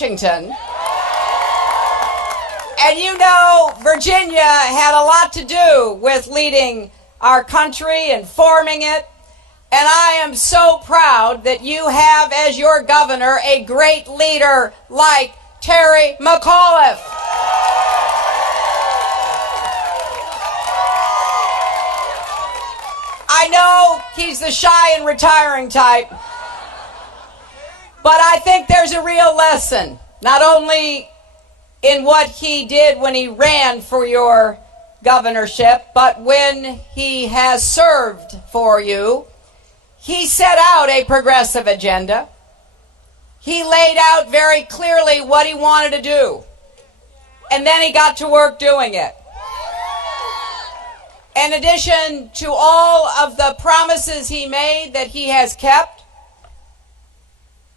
Washington. And you know, Virginia had a lot to do with leading our country and forming it. And I am so proud that you have as your governor a great leader like Terry McAuliffe. I know he's the shy and retiring type, but I think there's a real lesson, not only in what he did when he ran for your governorship, but when he has served for you. He set out a progressive agenda. He laid out very clearly what he wanted to do, and then he got to work doing it. In addition to all of the promises he made that he has kept,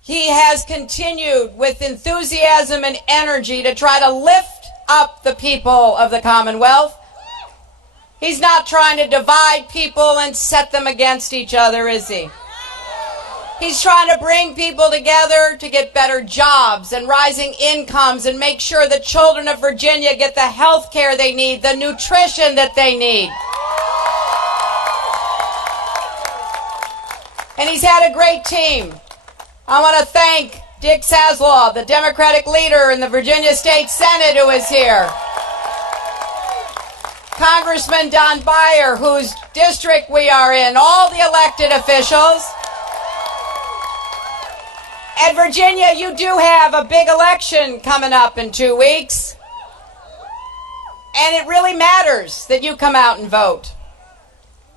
he has continued with enthusiasm and energy to try to lift up the people of the Commonwealth. He's not trying to divide people and set them against each other, is he? He's trying to bring people together to get better jobs and rising incomes and make sure the children of Virginia get the health care they need, the nutrition that they need. And he's had a great team. I want to thank Dick Saslaw, the Democratic leader in the Virginia State Senate, who is here. Congressman Don Beyer, whose district we are in, all the elected officials. At Virginia, you do have a big election coming up in 2 weeks. And it really matters that you come out and vote,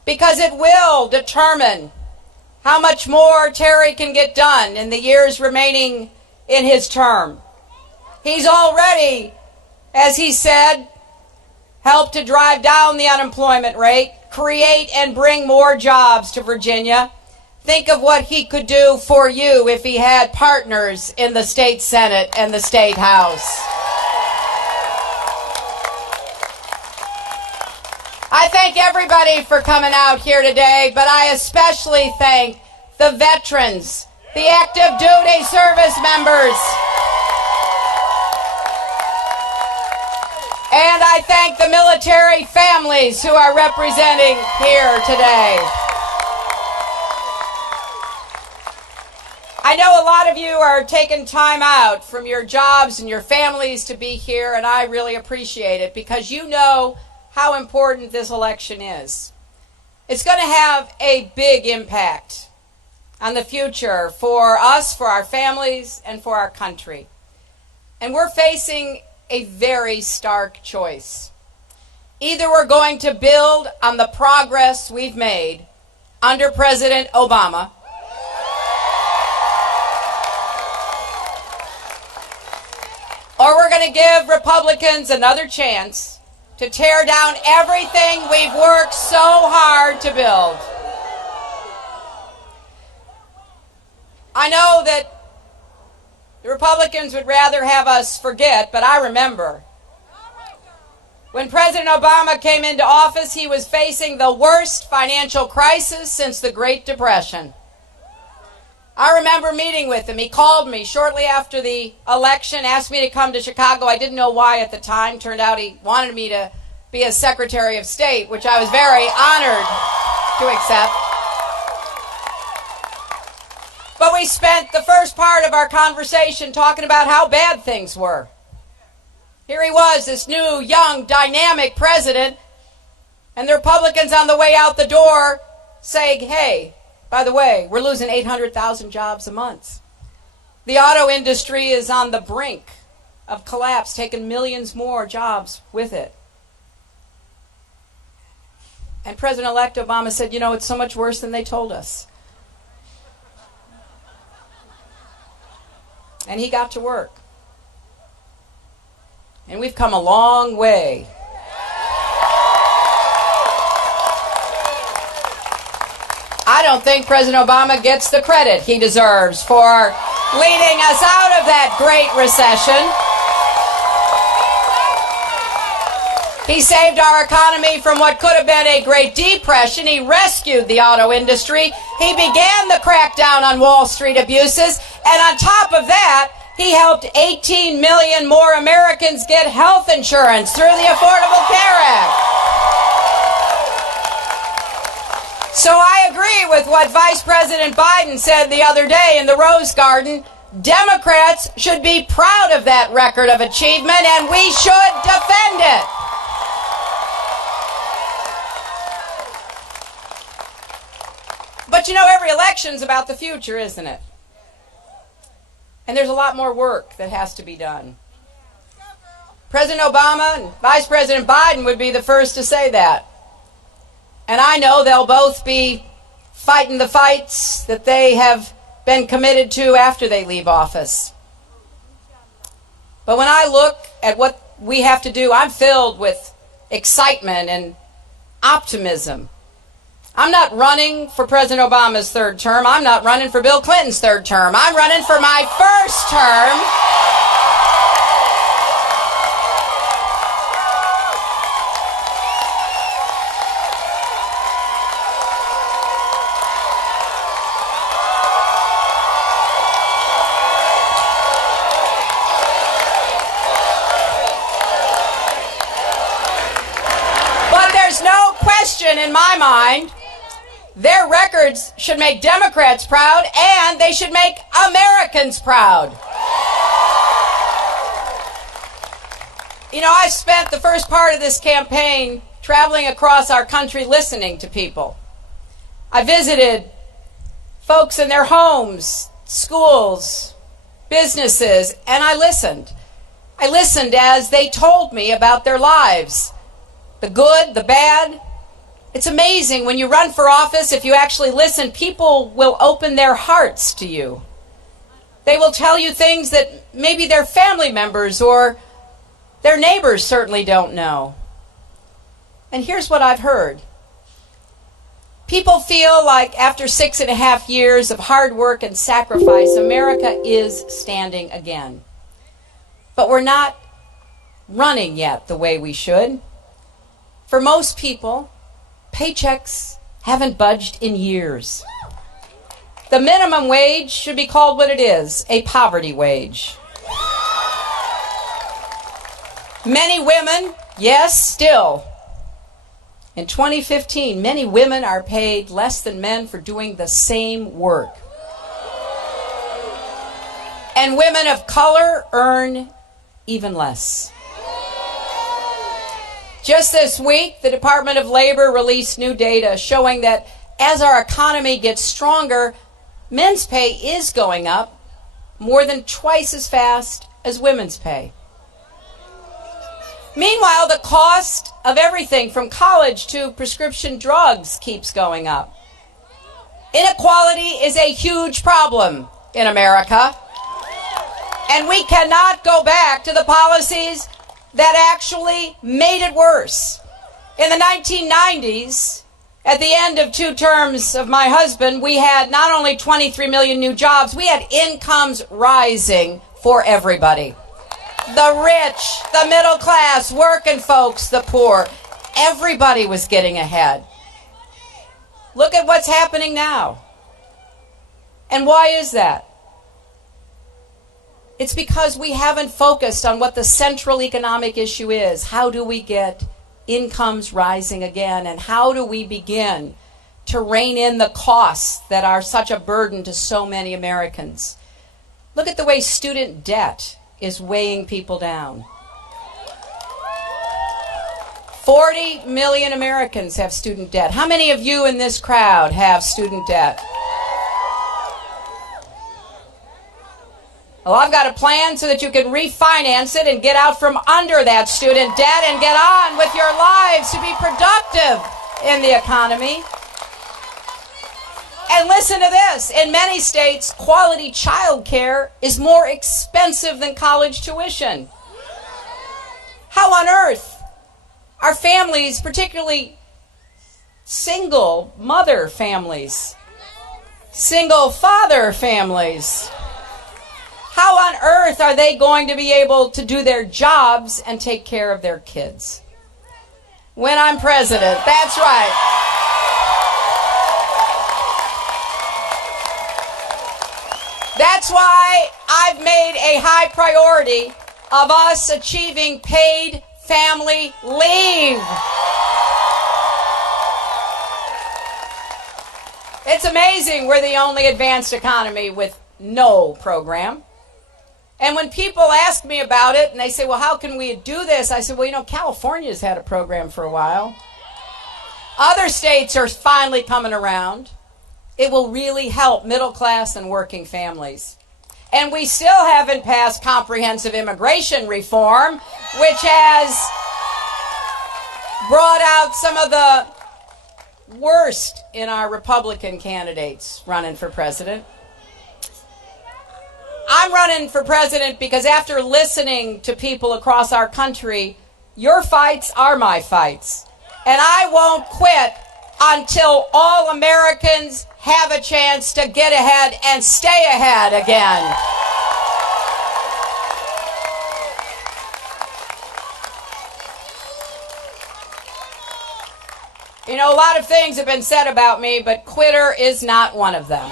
because it will determine how much more Terry can get done in the years remaining in his term. He's already, as he said, helped to drive down the unemployment rate, create and bring more jobs to Virginia. Think of what he could do for you if he had partners in the state Senate and the state House. I thank everybody for coming out here today, but I especially thank the veterans, the active duty service members, and I thank the military families who are representing here today. I know a lot of you are taking time out from your jobs and your families to be here, and I really appreciate it, because you know how important this election is. It's going to have a big impact on the future for us, for our families, and for our country. And we're facing a very stark choice. Either we're going to build on the progress we've made under President Obama, or we're going to give Republicans another chance to tear down everything we've worked so hard to build. I know that the Republicans would rather have us forget, but I remember when President Obama came into office, he was facing the worst financial crisis since the Great Depression. I remember meeting with him. He called me shortly after the election, asked me to come to Chicago. I didn't know why at the time. Turned out he wanted me to be a Secretary of State, which I was very honored to accept. But we spent the first part of our conversation talking about how bad things were. Here he was, this new, young, dynamic president, and the Republicans on the way out the door saying, hey, by the way, we're losing 800,000 jobs a month. The auto industry is on the brink of collapse, taking millions more jobs with it. And President-elect Obama said, you know, it's so much worse than they told us. And he got to work. And we've come a long way. I don't think President Obama gets the credit he deserves for leading us out of that great recession. He saved our economy from what could have been a Great Depression. He rescued the auto industry. He began the crackdown on Wall Street abuses. And on top of that, He helped 18 million more Americans get health insurance through the Affordable Care Act. So I agree with what Vice President Biden said the other day in the Rose Garden. Democrats should be proud of that record of achievement, and we should defend it. But you know, every election's about the future, isn't it? And there's a lot more work that has to be done. President Obama and Vice President Biden would be the first to say that. And I know they'll both be fighting the fights that they have been committed to after they leave office. But when I look at what we have to do, I'm filled with excitement and optimism. I'm not running for President Obama's third term. I'm not running for Bill Clinton's third term. I'm running for my first term. But there's no question in my mind. Their records should make Democrats proud, and they should make Americans proud. You know, I spent the first part of this campaign traveling across our country listening to people. I visited folks in their homes, schools, businesses, and I listened. I listened as they told me about their lives, the good, the bad. It's amazing when you run for office, if you actually listen, people will open their hearts to you. They will tell you things that maybe their family members or their neighbors certainly don't know. And here's what I've heard. People feel like after 6.5 years of hard work and sacrifice, America is standing again. But we're not running yet the way we should. For most people, paychecks haven't budged in years. The minimum wage should be called what it is, a poverty wage. Many women, yes, still. In 2015, many women are paid less than men for doing the same work. And women of color earn even less. Just this week, the Department of Labor released new data showing that as our economy gets stronger, men's pay is going up more than twice as fast as women's pay. Meanwhile, the cost of everything from college to prescription drugs keeps going up. Inequality is a huge problem in America, and we cannot go back to the policies that actually made it worse. In the 1990s, at the end of 2 terms of my husband, we had not only 23 million new jobs, we had incomes rising for everybody. The rich, the middle class, working folks, the poor. Everybody was getting ahead. Look at what's happening now. And why is that? It's because we haven't focused on what the central economic issue is. How do we get incomes rising again? And how do we begin to rein in the costs that are such a burden to so many Americans? Look at the way student debt is weighing people down. 40 million Americans have student debt. How many of you in this crowd have student debt? Well, I've got a plan so that you can refinance it and get out from under that student debt and get on with your lives to be productive in the economy. And listen to this. In many states, quality child care is more expensive than college tuition. How on earth are families, particularly single mother families, single father families, how on earth are they going to be able to do their jobs and take care of their kids? When I'm president, that's right. That's why I've made a high priority of us achieving paid family leave. It's amazing we're the only advanced economy with no program. And when people ask me about it and they say, well, how can we do this? I said, well, California's had a program for a while. Other states are finally coming around. It will really help middle class and working families. And we still haven't passed comprehensive immigration reform, which has brought out some of the worst in our Republican candidates running for president. I'm running for president because after listening to people across our country, your fights are my fights. And I won't quit until all Americans have a chance to get ahead and stay ahead again. A lot of things have been said about me, but quitter is not one of them.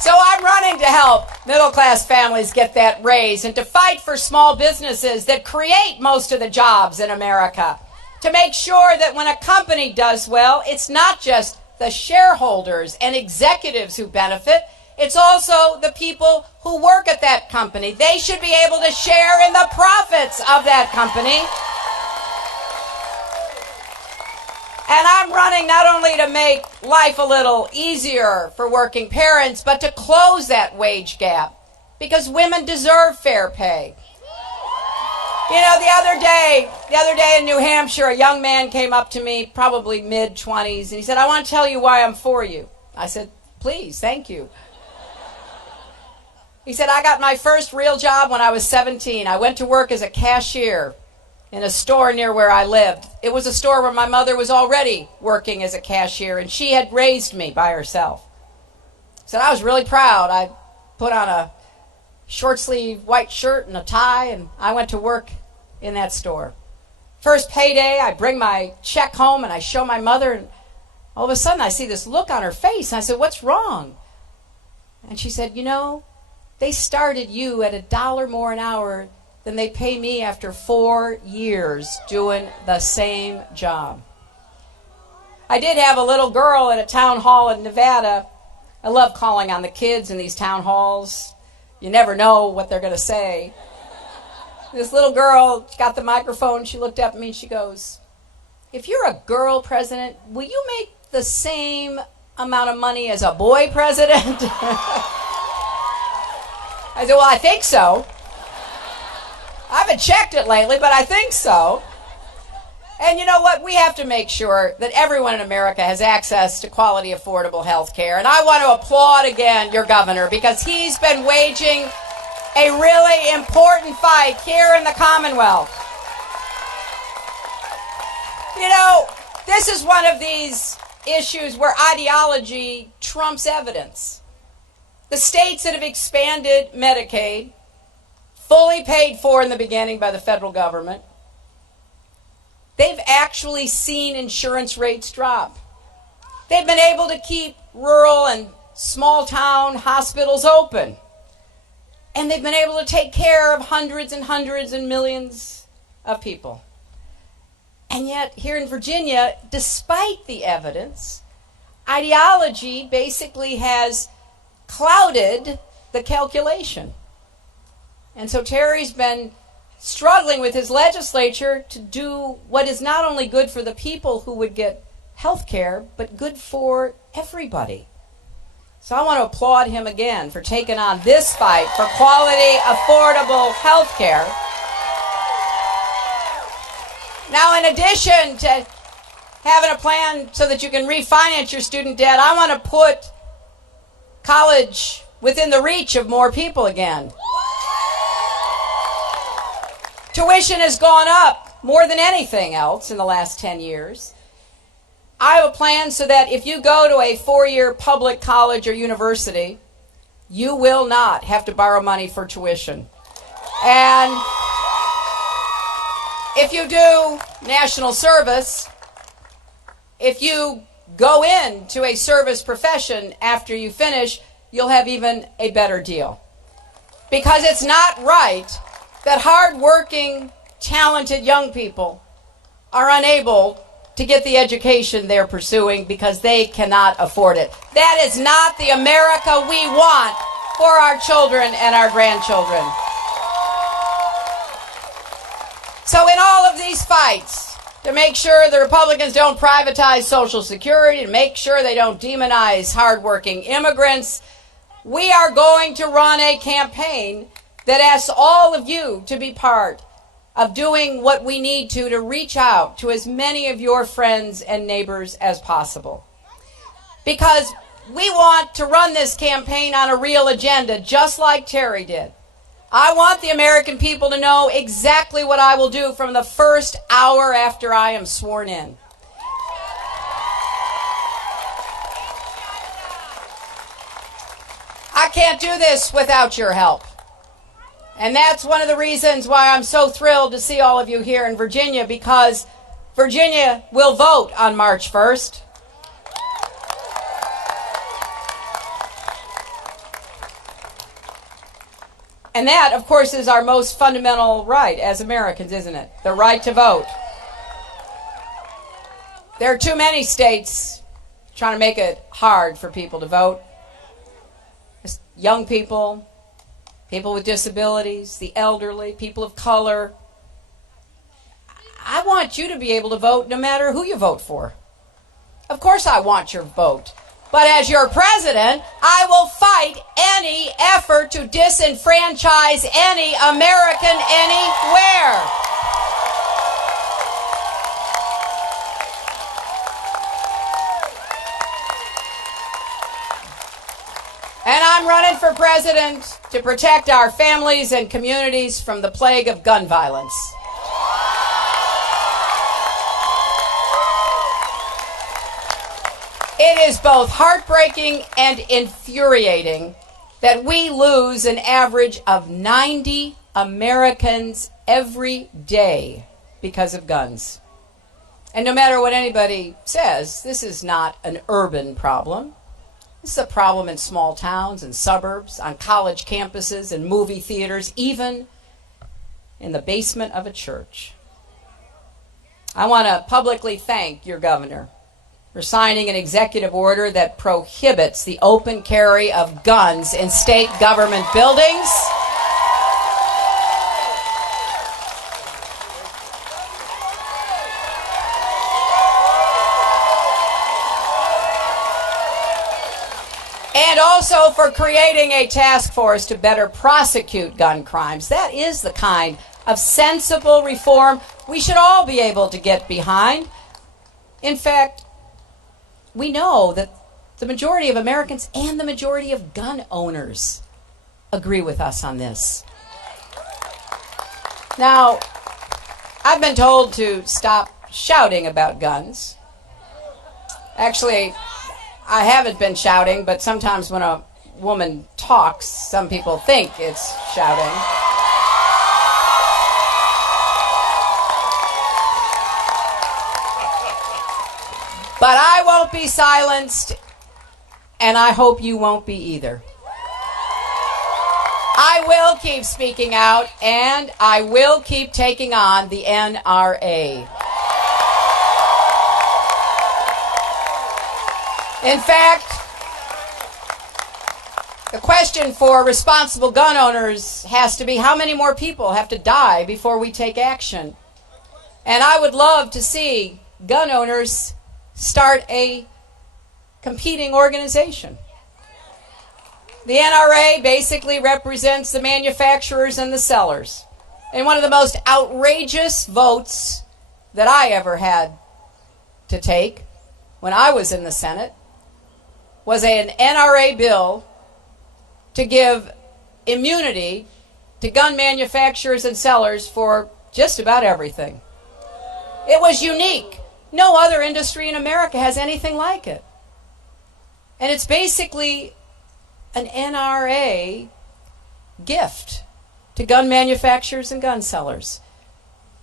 So I'm running to help middle-class families get that raise and to fight for small businesses that create most of the jobs in America. To make sure that when a company does well, it's not just the shareholders and executives who benefit, it's also the people who work at that company. They should be able to share in the profits of that company. And I'm running not only to make life a little easier for working parents, but to close that wage gap, because women deserve fair pay. The other day in New Hampshire, a young man came up to me, probably mid-20s, and he said, I want to tell you why I'm for you. I said, please, thank you. He said, I got my first real job when I was 17. I went to work as a cashier in a store near where I lived. It was a store where my mother was already working as a cashier, and she had raised me by herself. He said, I was really proud. I put on a short-sleeve white shirt and a tie, and I went to work in that store. First payday, I bring my check home, and I show my mother, and all of a sudden I see this look on her face. And I said, what's wrong? And she said, they started you at $1 more an hour than they pay me after 4 years doing the same job. I did have a little girl at a town hall in Nevada. I love calling on the kids in these town halls. You never know what they're going to say. This little girl got the microphone. She looked up at me and she goes, if you're a girl president, will you make the same amount of money as a boy president? I said, well, I think so. I haven't checked it lately, but I think so. And you know what? We have to make sure that everyone in America has access to quality, affordable health care. And I want to applaud again your governor, because he's been waging a really important fight here in the Commonwealth. This is one of these issues where ideology trumps evidence. The states that have expanded Medicaid, fully paid for in the beginning by the federal government, they've actually seen insurance rates drop. They've been able to keep rural and small town hospitals open. And they've been able to take care of hundreds and hundreds and millions of people. And yet, here in Virginia, despite the evidence, ideology basically has clouded the calculation. And so Terry's been struggling with his legislature to do what is not only good for the people who would get health care, but good for everybody. So I want to applaud him again for taking on this fight for quality, affordable health care. Now, in addition to having a plan so that you can refinance your student debt, I want to put college within the reach of more people again. Tuition has gone up more than anything else in the last 10 years. I have a plan so that if you go to a 4-year public college or university, you will not have to borrow money for tuition. And if you do national service, if you go into a service profession after you finish, you'll have even a better deal. Because it's not right that hardworking, talented young people are unable to get the education they're pursuing because they cannot afford it. That is not the America we want for our children and our grandchildren. So in all of these fights, to make sure the Republicans don't privatize Social Security, to make sure they don't demonize hardworking immigrants, we are going to run a campaign that asks all of you to be part of doing what we need to reach out to as many of your friends and neighbors as possible. Because we want to run this campaign on a real agenda, just like Terry did. I want the American people to know exactly what I will do from the first hour after I am sworn in. I can't do this without your help. And that's one of the reasons why I'm so thrilled to see all of you here in Virginia, because Virginia will vote on March 1st. And that, of course, is our most fundamental right as Americans, isn't it? The right to vote. There are too many states trying to make it hard for people to vote. Young people, people with disabilities, the elderly, people of color. I want you to be able to vote no matter who you vote for. Of course I want your vote. But as your president, I will fight any effort to disenfranchise any American anywhere. And I'm running for president to protect our families and communities from the plague of gun violence. It is both heartbreaking and infuriating that we lose an average of 90 Americans every day because of guns. And no matter what anybody says, this is not an urban problem. This is a problem in small towns and suburbs, on college campuses and movie theaters, even in the basement of a church. I want to publicly thank your governor for signing an executive order that prohibits the open carry of guns in state government buildings. And also for creating a task force to better prosecute gun crimes. That is the kind of sensible reform we should all be able to get behind. In fact, we know that the majority of Americans and the majority of gun owners agree with us on this. Now, I've been told to stop shouting about guns. Actually, I haven't been shouting, but sometimes when a woman talks, some people think it's shouting. But I won't be silenced, and I hope you won't be either. I will keep speaking out, and I will keep taking on the NRA. In fact, the question for responsible gun owners has to be, how many more people have to die before we take action? And I would love to see gun owners start a competing organization. The NRA basically represents the manufacturers and the sellers. And one of the most outrageous votes that I ever had to take when I was in the Senate was an NRA bill to give immunity to gun manufacturers and sellers for just about everything. It was unique. No other industry in America has anything like it. And it's basically an NRA gift to gun manufacturers and gun sellers.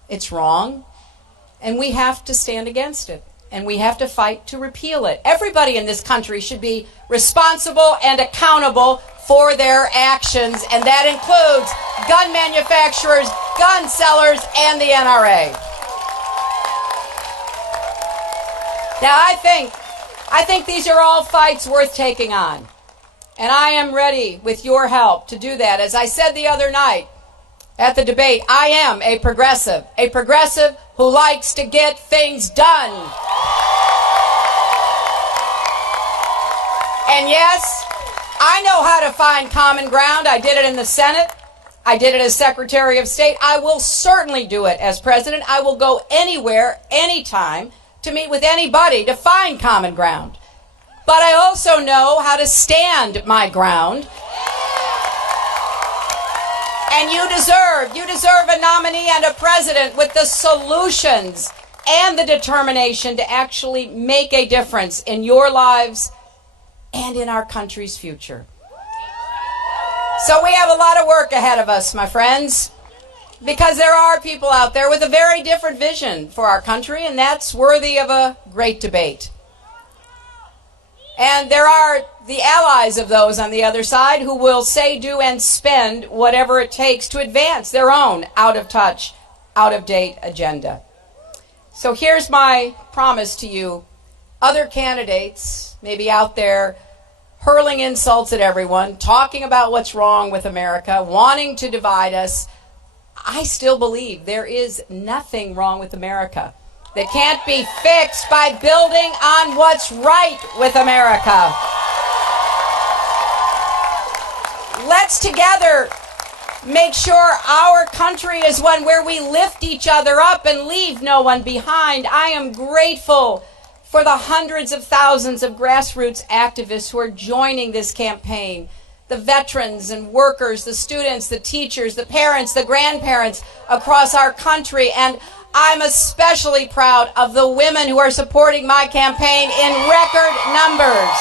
It's wrong, and we have to stand against it. and we have to fight to repeal it. Everybody in this country should be responsible and accountable for their actions, and that includes gun manufacturers, gun sellers, and the NRA. Now, I think these are all fights worth taking on, and I am ready with your help to do that. As I said the other night at the debate, I am a progressive who likes to get things done. And yes, I know how to find common ground. I did it in the Senate. I did it as Secretary of State. I will certainly do it as President. I will go anywhere, anytime, to meet with anybody to find common ground. But I also know how to stand my ground. And you deserve a nominee and a president with the solutions and the determination to actually make a difference in your lives and in our country's future. So we have a lot of work ahead of us, my friends, because there are people out there with a very different vision for our country, and that's worthy of a great debate. And there are the allies of those on the other side who will say, do, and spend whatever it takes to advance their own out-of-touch, out-of-date agenda. So here's my promise to you. Other candidates may be out there hurling insults at everyone, talking about what's wrong with America, wanting to divide us. I still believe there is nothing wrong with America that can't be fixed by building on what's right with America. Let's together make sure our country is one where we lift each other up and leave no one behind. I am grateful for the hundreds of thousands of grassroots activists who are joining this campaign. The veterans and workers, the students, the teachers, the parents, the grandparents across our country. And I'm especially proud of the women who are supporting my campaign in record numbers.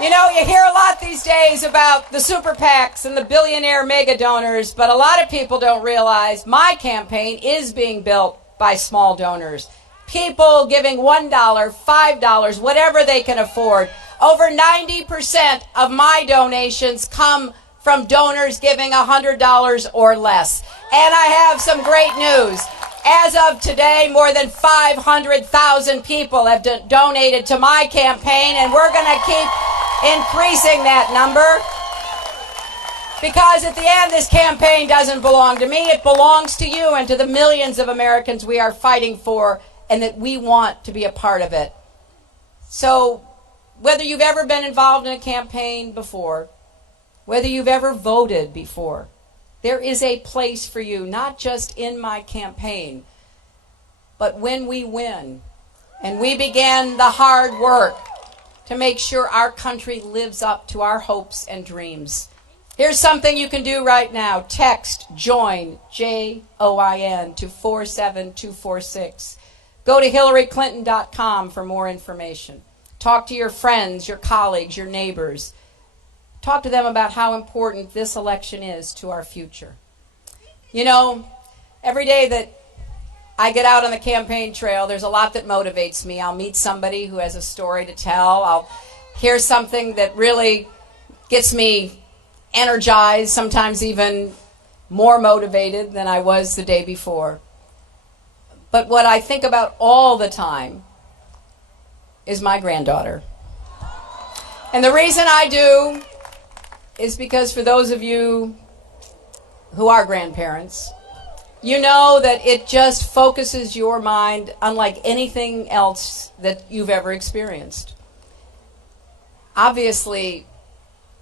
You know, you hear a lot these days about the super PACs and the billionaire mega donors, but a lot of people don't realize my campaign is being built by small donors. People giving $1, $5, whatever they can afford. Over 90% of my donations come from donors giving $100 or less. And I have some great news. As of today, more than 500,000 people have donated to my campaign, and we're going to keep increasing that number. Because at the end, this campaign doesn't belong to me. It belongs to you and to the millions of Americans we are fighting for and that we want to be a part of it. So whether you've ever been involved in a campaign before, whether you've ever voted before, there is a place for you, not just in my campaign, but when we win and we begin the hard work to make sure our country lives up to our hopes and dreams. Here's something you can do right now. Text JOIN, J-O-I-N, to 47246. Go to HillaryClinton.com for more information. Talk to your friends, your colleagues, your neighbors. Talk to them about how important this election is to our future. You know, every day that I get out on the campaign trail, there's a lot that motivates me. I'll meet somebody who has a story to tell. I'll hear something that really gets me energized, sometimes even more motivated than I was the day before. But what I think about all the time is my granddaughter. And the reason I do is because for those of you who are grandparents, you know that it just focuses your mind unlike anything else that you've ever experienced. Obviously,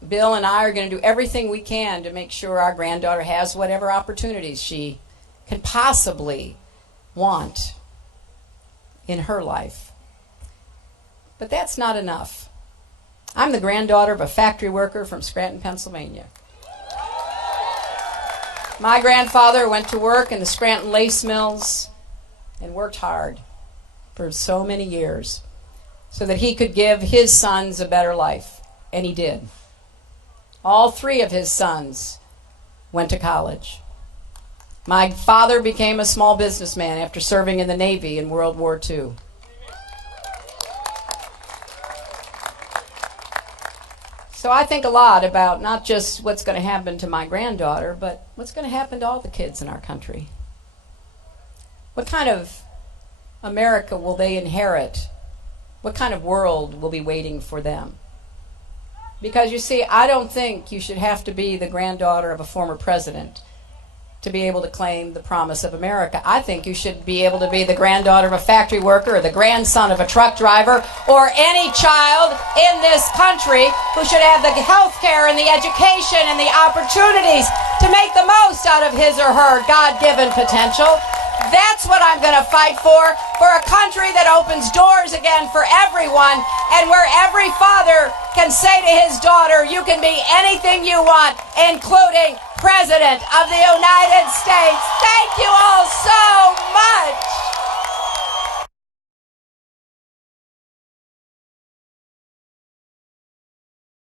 Bill and I are going to do everything we can to make sure our granddaughter has whatever opportunities she can possibly want in her life. But that's not enough. I'm the granddaughter of a factory worker from Scranton, Pennsylvania. My grandfather went to work in the Scranton lace mills and worked hard for so many years so that he could give his sons a better life, and he did. All three of his sons went to college. My father became a small businessman after serving in the Navy in World War II. So I think a lot about not just what's going to happen to my granddaughter, but what's going to happen to all the kids in our country. What kind of America will they inherit? What kind of world will be waiting for them? Because you see, I don't think you should have to be the granddaughter of a former president to be able to claim the promise of America. I think you should be able to be the granddaughter of a factory worker or the grandson of a truck driver or any child in this country who should have the health care and the education and the opportunities to make the most out of his or her God-given potential. That's what I'm going to fight for a country that opens doors again for everyone and where every father can say to his daughter, you can be anything you want, including President of the United States. Thank you all so much.